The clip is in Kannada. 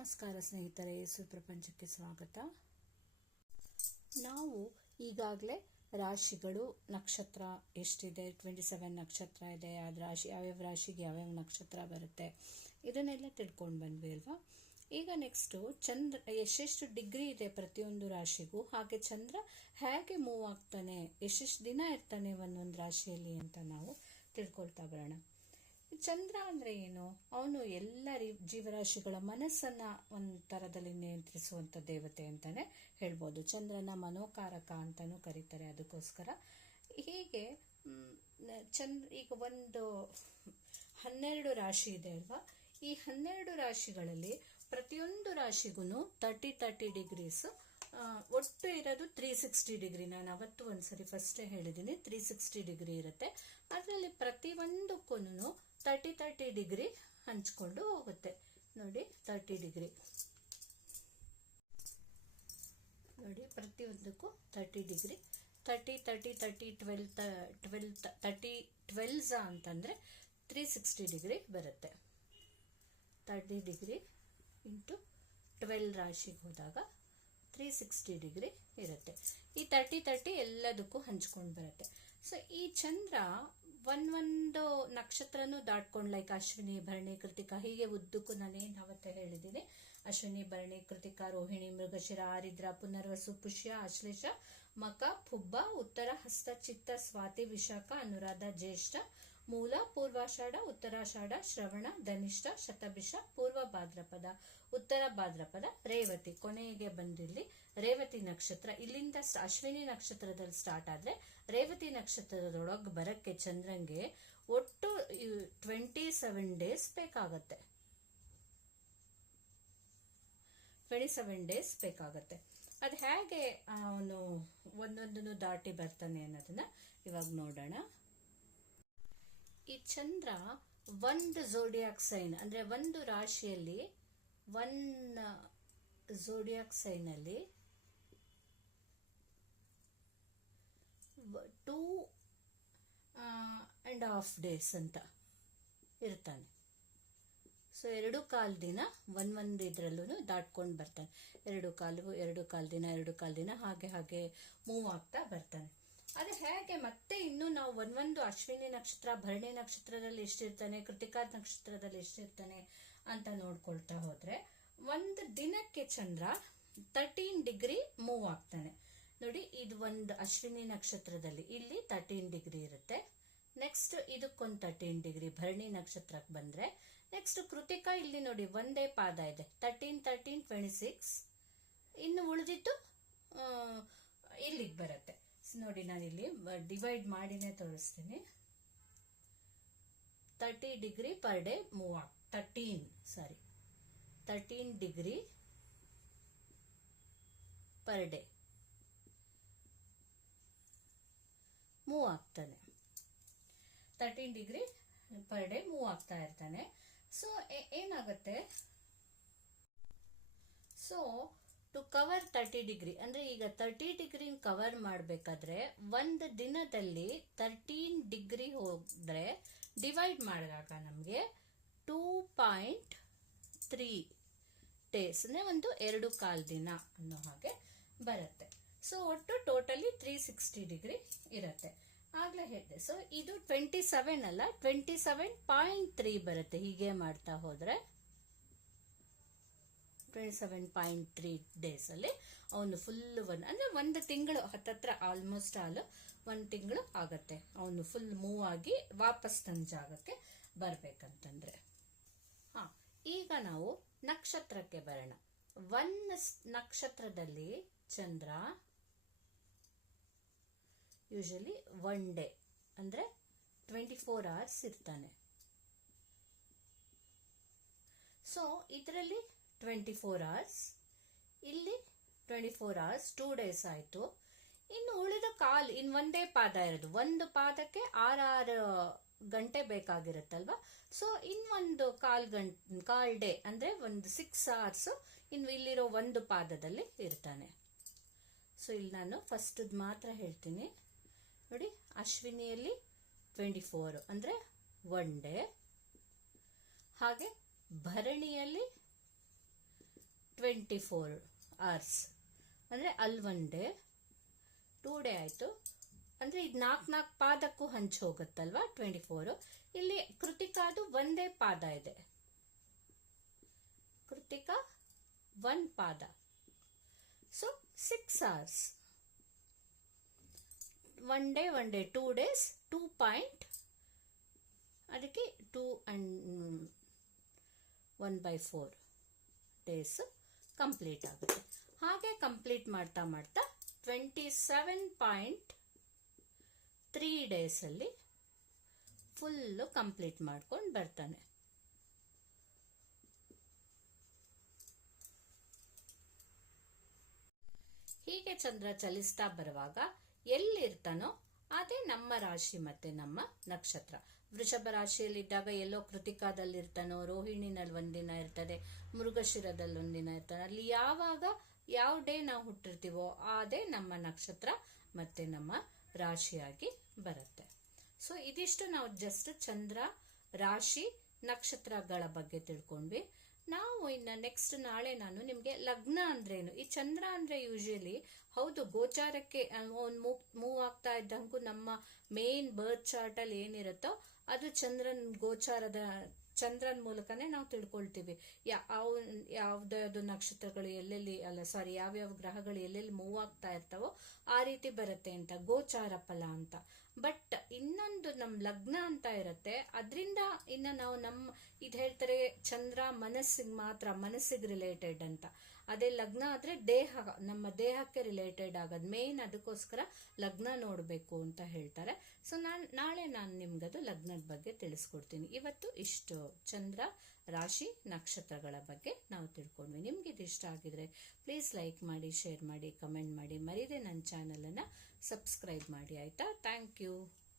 ನಮಸ್ಕಾರ ಸ್ನೇಹಿತರೆ ಸುಪ್ರಪಂಚಕ್ಕೆ ಸ್ವಾಗತ. ನಾವು ಈಗಾಗಲೇ ರಾಶಿಗಳು ನಕ್ಷತ್ರ ಎಷ್ಟಿದೆ? ಟ್ವೆಂಟಿ ಸೆವೆನ್ ನಕ್ಷತ್ರ ಇದೆ ಅದು ರಾಶಿ ಯಾವ್ಯಾವ ರಾಶಿಗೆ ಯಾವ್ಯಾವ ನಕ್ಷತ್ರ ಬರುತ್ತೆ? ಇದನ್ನೆಲ್ಲ ತಿಳ್ಕೊಂಡು ಬಂದ್ವಿ ಅಲ್ವಾ? ಈಗ ನೆಕ್ಸ್ಟು ಚಂದ್ರ, ಎಷ್ಟೆಷ್ಟು ಡಿಗ್ರಿ ಇದೆ ಪ್ರತಿಯೊಂದು ರಾಶಿಗೂ? ಹಾಗೆ ಚಂದ್ರ ಹೇಗೆ ಮೂವ್ ಆಗ್ತಾನೆ? ಎಷ್ಟೆಷ್ಟು ದಿನ ಇರ್ತಾನೆ ಒಂದೊಂದು ರಾಶಿಯಲ್ಲಿ ಅಂತ ನಾವು ತಿಳ್ಕೊಳ್ತಾ ಬರೋಣ. ಚಂದ್ರ ಅಂದ್ರೆ ಏನು? ಅವನು ಎಲ್ಲ ಜೀವರಾಶಿಗಳ ಮನಸ್ಸನ್ನ ಒಂದು ತರದಲ್ಲಿ ನಿಯಂತ್ರಿಸುವಂತ ದೇವತೆ ಅಂತಾನೆ ಹೇಳ್ಬೋದು. ಚಂದ್ರನ ಮನೋಕಾರಕ ಅಂತಾನೂ ಕರೀತಾರೆ ಅದಕ್ಕೋಸ್ಕರ. ಹೀಗೆ ಚಂದ್ರ ಈಗ ಒಂದು ಹನ್ನೆರಡು ರಾಶಿ ಇದೆ ಅಲ್ವಾ? ಈ ಹನ್ನೆರಡು ರಾಶಿಗಳಲ್ಲಿ ಪ್ರತಿಯೊಂದು ರಾಶಿಗೂ ತರ್ಟಿ ತರ್ಟಿ ಡಿಗ್ರೀಸ್ ಒಟ್ಟು ಇರೋದು ತ್ರೀ ಸಿಕ್ಸ್ಟಿ ಡಿಗ್ರಿ. ನಾನು ಅವತ್ತು ಒಂದ್ಸರಿ ಫಸ್ಟೇ ಹೇಳಿದ್ದೀನಿ ತ್ರೀ ಸಿಕ್ಸ್ಟಿ ಡಿಗ್ರಿ ಇರುತ್ತೆ. ಅದರಲ್ಲಿ ಪ್ರತಿಯೊಂದಕ್ಕೂ ತರ್ಟಿ ತರ್ಟಿ ಡಿಗ್ರಿ ಹಂಚ್ಕೊಂಡು ಹೋಗುತ್ತೆ. ನೋಡಿ ತರ್ಟಿ ಡಿಗ್ರಿ. ನೋಡಿ ಪ್ರತಿಯೊಂದಕ್ಕೂ thirty degree. Thirty thirty thirty twelve twelve thirty twelves ಅಂತಂದರೆ ತ್ರೀ ಸಿಕ್ಸ್ಟಿ ಡಿಗ್ರಿ ಬರುತ್ತೆ. ತರ್ಟಿ ಡಿಗ್ರಿ ಇಂಟು ಟ್ವೆಲ್ ರಾಶಿಗೆ ಹೋದಾಗ ಸಿಕ್ಸ್ಟಿ ಡಿಗ್ರಿ ಇರುತ್ತೆ. ಈ ತರ್ಟಿ ತರ್ಟಿ ಎಲ್ಲದಕ್ಕೂ ಹಂಚ್ಕೊಂಡು ಬರುತ್ತೆ. ಸೊ ಈ ಚಂದ್ರ ಒಂದೊಂದು ನಕ್ಷತ್ರನೂ ದಾಟ್ಕೊಂಡು ಲೈಕ್ ಅಶ್ವಿನಿ, ಭರಣಿ, ಕೃತಿಕ, ಹೀಗೆ ಉದ್ದಕ್ಕೂ ನಾನೇನು ಅವತ್ತೇ ಹೇಳಿದ್ದೀನಿ. ಅಶ್ವಿನಿ, ಭರಣಿ, ಕೃತಿಕ, ರೋಹಿಣಿ, ಮೃಗಶಿರ, ಆರಿದ್ರ, ಪುನರ್ವಸು, ಪುಷ್ಯ ಆಶ್ಲೇಷ ಮಕ, ಪುಬ್ಬ, ಉತ್ತರ, ಹಸ್ತ, ಚಿತ್ತ, ಸ್ವಾತಿ, ವಿಶಾಖ, ಅನುರಾಧ, ಜ್ಯೇಷ್ಠ ಮೂಲ, ಪೂರ್ವಾಷಾಢ, ಉತ್ತರಾಷಾಢ, ಶ್ರವಣ, ಧನಿಷ್ಠ, ಶತಭಿಷ, ಪೂರ್ವ ಭಾದ್ರಪದ, ಉತ್ತರ ಭಾದ್ರಪದ, ರೇವತಿ. ಕೊನೆಗೆ ಬಂದಿಲ್ಲಿ ರೇವತಿ ನಕ್ಷತ್ರ. ಇಲ್ಲಿಂದ ಅಶ್ವಿನಿ ನಕ್ಷತ್ರದಲ್ಲಿ ಸ್ಟಾರ್ಟ್ ಆದ್ರೆ, ರೇವತಿ ನಕ್ಷತ್ರದೊಳಗೆ ಬರಕ್ಕೆ ಚಂದ್ರಂಗೆ ಒಟ್ಟು ಟ್ವೆಂಟಿ ಸೆವೆನ್ ಡೇಸ್ ಬೇಕಾಗತ್ತೆ. ಟ್ವೆಂಟಿ ಸೆವೆನ್ ಡೇಸ್ ಬೇಕಾಗತ್ತೆ. ಅದು ಹೇಗೆ ಅವನು ಒಂದೊಂದನ್ನು ದಾಟಿ ಬರ್ತಾನೆ ಅನ್ನೋದನ್ನ ಇವಾಗ ನೋಡೋಣ. ಈ ಚಂದ್ರ ಒಂದು ಝೋಡಿಯಾಕ್ ಸೈನ್ ಅಂದರೆ ಒಂದು ರಾಶಿಯಲ್ಲಿ ಒನ್ ಝೋಡಿಯಾಕ್ ಸೈನಲ್ಲಿ ಟೂ ಆ್ಯಂಡ್ ಹಾಫ್ ಡೇಸ್ ಅಂತ ಇರ್ತಾನೆ. ಸೊ ಎರಡು ಕಾಲ್ ದಿನ ಒನ್ ಒಂದು ಇದರಲ್ಲೂ ದಾಟ್ಕೊಂಡು ಬರ್ತಾನೆ. ಎರಡು ಕಾಲು ಎರಡು ಕಾಲು ದಿನ, ಎರಡು ಕಾಲ್ ದಿನ, ಹಾಗೆ ಹಾಗೆ ಮೂವ್ ಆಗ್ತಾ ಬರ್ತಾನೆ. ಅದು ಹೇಗೆ ಮತ್ತೆ ಇನ್ನು ನಾವು ಒಂದೊಂದು ಅಶ್ವಿನಿ ನಕ್ಷತ್ರ, ಭರಣಿ ನಕ್ಷತ್ರದಲ್ಲಿ ಎಷ್ಟಿರ್ತಾನೆ, ಕೃತಿಕಾ ನಕ್ಷತ್ರದಲ್ಲಿ ಎಷ್ಟಿರ್ತಾನೆ ಅಂತ ನೋಡ್ಕೊಳ್ತಾ ಹೋದ್ರೆ ಒಂದು ದಿನಕ್ಕೆ ಚಂದ್ರ ತರ್ಟೀನ್ ಡಿಗ್ರಿ ಮೂವ್ ಆಗ್ತಾನೆ. ನೋಡಿ, ಇದು ಒಂದು ಅಶ್ವಿನಿ ನಕ್ಷತ್ರದಲ್ಲಿ ಇಲ್ಲಿ ತರ್ಟೀನ್ ಡಿಗ್ರಿ ಇರುತ್ತೆ. ನೆಕ್ಸ್ಟ್ ಇದಕ್ಕೊಂದು ತರ್ಟೀನ್ ಡಿಗ್ರಿ ಭರಣಿ ನಕ್ಷತ್ರಕ್ಕೆ ಬಂದ್ರೆ ನೆಕ್ಸ್ಟ್ ಕೃತಿಕಾ ಇಲ್ಲಿ ನೋಡಿ ಒಂದೇ ಪಾದ ಇದೆ. ತರ್ಟೀನ್ ತರ್ಟೀನ್ ಟ್ವೆಂಟಿ ಸಿಕ್ಸ್ ಇನ್ನು ಉಳಿದಿದ್ದು ಇಲ್ಲಿಗೆ ಬರುತ್ತೆ. ನೋಡಿ ನಾನಿಲ್ಲಿ ಡಿವೈಡ್ ಮಾಡಿನೇ ತೋರಿಸ್ತೀನಿ. Thirty degree per day move ಆಗ್ thirteen sorry thirteen degree per day move ಆಗ್ತಾನೆ. Thirteen degree per day move ಆಗ್ತಾ ಇರ್ತಾನೆ. ಸೊ ಏನಾಗುತ್ತೆ? So to cover thirty degree ಅಂದ್ರೆ ಈಗ ತರ್ಟಿ ಡಿಗ್ರಿನ ಕವರ್ ಮಾಡಬೇಕಾದ್ರೆ ಒಂದು ದಿನದಲ್ಲಿ ತರ್ಟೀನ್ ಡಿಗ್ರಿ ಹೋದರೆ ಡಿವೈಡ್ ಮಾಡಿದಾಗ ನಮಗೆ ಟೂ ಪಾಯಿಂಟ್ ತ್ರೀ ಡೇಸ್ ಅಂದರೆ ಒಂದು ಎರಡು ಕಾಲು ದಿನ ಅನ್ನೋ ಹಾಗೆ ಬರುತ್ತೆ. ಸೊ ಒಟ್ಟು ಟೋಟಲಿ ತ್ರೀ ಸಿಕ್ಸ್ಟಿ ಡಿಗ್ರಿ ಇರುತ್ತೆ. ಆಗಲೇ ಹೇಳಿದೆ. ಸೊ ಇದು ಟ್ವೆಂಟಿ ಸೆವೆನ್ ಅಲ್ಲ ಟ್ವೆಂಟಿ ಸೆವೆನ್ ಪಾಯಿಂಟ್ ತ್ರೀ ಬರುತ್ತೆ. ಹೀಗೆ ಮಾಡ್ತಾ ಹೋದ್ರೆ ಟ್ವೆಂಟಿ ಸೆವೆನ್ ಪಾಯಿಂಟ್ ತ್ರೀ ಡೇಸಲ್ಲಿ ಅವನು ಫುಲ್ ಒನ್ ಅಂದರೆ ಒಂದು ತಿಂಗಳು ಹತ್ತತ್ರ ಆಲ್ಮೋಸ್ಟ್ ಆಲ್ ಒಂದು ತಿಂಗಳು ಆಗತ್ತೆ. ಅವನು ಫುಲ್ ಮೂವ್ ಆಗಿ ವಾಪಸ್ ತನ್ನ ಜಾಗಕ್ಕೆ ಬರಬೇಕಂತಂದ್ರೆ. ಹಾ, ಈಗ ನಾವು ನಕ್ಷತ್ರಕ್ಕೆ ಬರೋಣ. ಒನ್ ನಕ್ಷತ್ರದಲ್ಲಿ ಚಂದ್ರ ಯೂಶಲಿ ಒನ್ ಡೇ ಅಂದರೆ ಟ್ವೆಂಟಿ ಫೋರ್ ಅವರ್ಸ್ ಇರ್ತಾನೆ. ಸೊ ಇದರಲ್ಲಿ ಟ್ವೆಂಟಿ ಫೋರ್ ಅವರ್ಸ್ ಇಲ್ಲಿ twenty four hours two days ಆಯಿತು. ಇನ್ನು ಉಳಿದ ಕಾಲ್, ಇನ್ನು ಒಂದೇ ಪಾದ ಇರೋದು. ಒಂದು ಪಾದಕ್ಕೆ ಆರಾರು ಗಂಟೆ ಬೇಕಾಗಿರುತ್ತಲ್ವಾ? ಸೊ ಇನ್ನೊಂದು ಕಾಲ್ ಗಂಟೆ ಕಾಲ್ ಡೇ ಅಂದರೆ ಒಂದು ಸಿಕ್ಸ್ ಅವರ್ಸ್ ಇನ್ನು ಇಲ್ಲಿರೋ ಒಂದು ಪಾದದಲ್ಲಿ ಇರ್ತಾನೆ. ಸೊ ಇಲ್ಲಿ ನಾನು ಫಸ್ಟ್ ಮಾತ್ರ ಹೇಳ್ತೀನಿ. ನೋಡಿ, ಅಶ್ವಿನಿಯಲ್ಲಿ ಟ್ವೆಂಟಿ ಫೋರ್ ಅಂದರೆ ಒನ್ ಡೇ ಹಾಗೆ ಭರಣಿಯಲ್ಲಿ ಟ್ವೆಂಟಿ ಫೋರ್ ಅವರ್ಸ್ ಅಂದರೆ ಅಲ್ಲಿ ಒನ್ ಡೇ ಟೂ ಡೇ ಆಯಿತು. ಅಂದರೆ ಇದು ನಾಲ್ಕು ನಾಲ್ಕು ಪಾದಕ್ಕೂ ಹಂಚಿ ಹೋಗುತ್ತಲ್ವಾ? ಟ್ವೆಂಟಿ ಫೋರು ಇಲ್ಲಿ ಕೃತಿಕಾದು ಒಂದೇ ಪಾದ ಇದೆ. ಕೃತಿಕಾ ಒನ್ ಪಾದ. So six hours one day one day two days two point ಅದಕ್ಕೆ two and one by four days complete ಆಗುತ್ತೆ. ಹಾಗೆ ಕಂಪ್ಲೀಟ್ ಮಾಡ್ತಾ ಮಾಡ್ತಾ ಟ್ವೆಂಟಿ ಸೆವೆನ್ ಪಾಯಿಂಟ್ ತ್ರೀ ಡೇಸಲ್ಲಿ ಫುಲ್ಲು ಕಂಪ್ಲೀಟ್ ಮಾಡ್ಕೊಂಡು ಬರ್ತಾನೆ. ಹೀಗೆ ಚಂದ್ರ ಚಲಿಸ್ತಾ ಬರುವಾಗ ಎಲ್ಲಿರ್ತಾನೋ ಅದೇ ನಮ್ಮ ರಾಶಿ ಮತ್ತೆ ನಮ್ಮ ನಕ್ಷತ್ರ. ವೃಷಭ ರಾಶಿಯಲ್ಲಿದ್ದಾಗ ಎಲ್ಲೋ ಕೃತಿಕಾದಲ್ಲಿರ್ತಾನೋ, ರೋಹಿಣಿನಲ್ಲಿ ಒಂದಿನ ಇರ್ತದೆ, ಮೃಗಶಿರದಲ್ಲಿ ಒಂದಿನ ಇರ್ತಾನೆ. ಅಲ್ಲಿ ಯಾವಾಗ, ಯಾವ ಡೇ ನಾವು ಹುಟ್ಟಿರ್ತೀವೋ ಅದೇ ನಮ್ಮ ನಕ್ಷತ್ರ ಮತ್ತೆ ನಮ್ಮ ರಾಶಿಯಾಗಿ ಬರುತ್ತೆ. ಸೊ ಇದಿಷ್ಟು ನಾವು ಜಸ್ಟ್ ಚಂದ್ರ, ರಾಶಿ, ನಕ್ಷತ್ರಗಳ ಬಗ್ಗೆ ತಿಳ್ಕೊಂಡ್ವಿ. ನಾವು ಇನ್ನು ನೆಕ್ಸ್ಟ್ ನಾಳೆ ನಾನು ನಿಮಗೆ ಲಗ್ನ ಅಂದ್ರೇನು. ಈ ಚಂದ್ರ ಅಂದ್ರೆ ಯೂಶಲಿ ಹೌದು, ಗೋಚಾರಕ್ಕೆ ಮೂವ್ ಆಗ್ತಾ ಇದ್ದಂಗೂ ನಮ್ಮ ಮೇನ್ ಬರ್ತ್ ಚಾರ್ಟಲ್ಲಿ ಏನಿರುತ್ತೋ ಅದು ಚಂದ್ರನ್ ಗೋಚಾರದ, ಚಂದ್ರನ್ ಮೂಲಕನೇ ನಾವು ತಿಳ್ಕೊಳ್ತೀವಿ. ಯಾವ ಯಾವ್ದಾವ್ದು ನಕ್ಷತ್ರಗಳು ಎಲ್ಲೆಲ್ಲಿ, ಅಲ್ಲ ಸಾರಿ ಯಾವ್ಯಾವ ಗ್ರಹಗಳು ಎಲ್ಲೆಲ್ಲಿ ಮೂವ್ ಆಗ್ತಾ ಇರ್ತಾವೋ ಆ ರೀತಿ ಬರುತ್ತೆ ಅಂತ, ಗೋಚಾರ ಫಲ ಅಂತ. ಬಟ್ ಇನ್ನೊಂದು ನಮ್ಮ ಲಗ್ನ ಅಂತ ಇರುತ್ತೆ, ಅದರಿಂದ ಇನ್ನ ನಾವು ನಮ್ಮ ಇದು ಹೇಳ್ತಾರೆ ಚಂದ್ರ ಮನಸ್ಸಿಗೆ ಮಾತ್ರ, ಮನಸ್ಸಿಗೆ ರಿಲೇಟೆಡ್ ಅಂತ. ಅದೇ ಲಗ್ನ ಆದ್ರೆ ದೇಹ, ನಮ್ಮ ದೇಹಕ್ಕೆ ರಿಲೇಟೆಡ್ ಆಗೋದು ಮೇನ್ ಅದಕ್ಕೋಸ್ಕರ ಲಗ್ನ ನೋಡಬೇಕು ಅಂತ ಹೇಳ್ತಾರೆ. ಸೊ ನಾನು, ನಾಳೆ ನಾನು ನಿಮ್ಗದು ಲಗ್ನದ ಬಗ್ಗೆ ತಿಳಿಸ್ಕೊಡ್ತೀನಿ. ಇವತ್ತು ಇಷ್ಟು. ಚಂದ್ರ, ರಾಶಿ, ನಕ್ಷತ್ರಗಳ ಬಗ್ಗೆ ನಾವು ತಿಳ್ಕೊಂಡ್ವಿ. ನಿಮ್ಗೆ ಇದು ಇಷ್ಟ ಆಗಿದ್ರೆ ಪ್ಲೀಸ್ ಲೈಕ್ ಮಾಡಿ ಶೇರ್ ಮಾಡಿ ಕಮೆಂಟ್ ಮಾಡಿ. ಮರೀದೆ ನನ್ನ ಚಾನಲನ್ನು ಸಬ್ಸ್ಕ್ರೈಬ್ ಮಾಡಿ, ಆಯಿತಾ? Thank you you.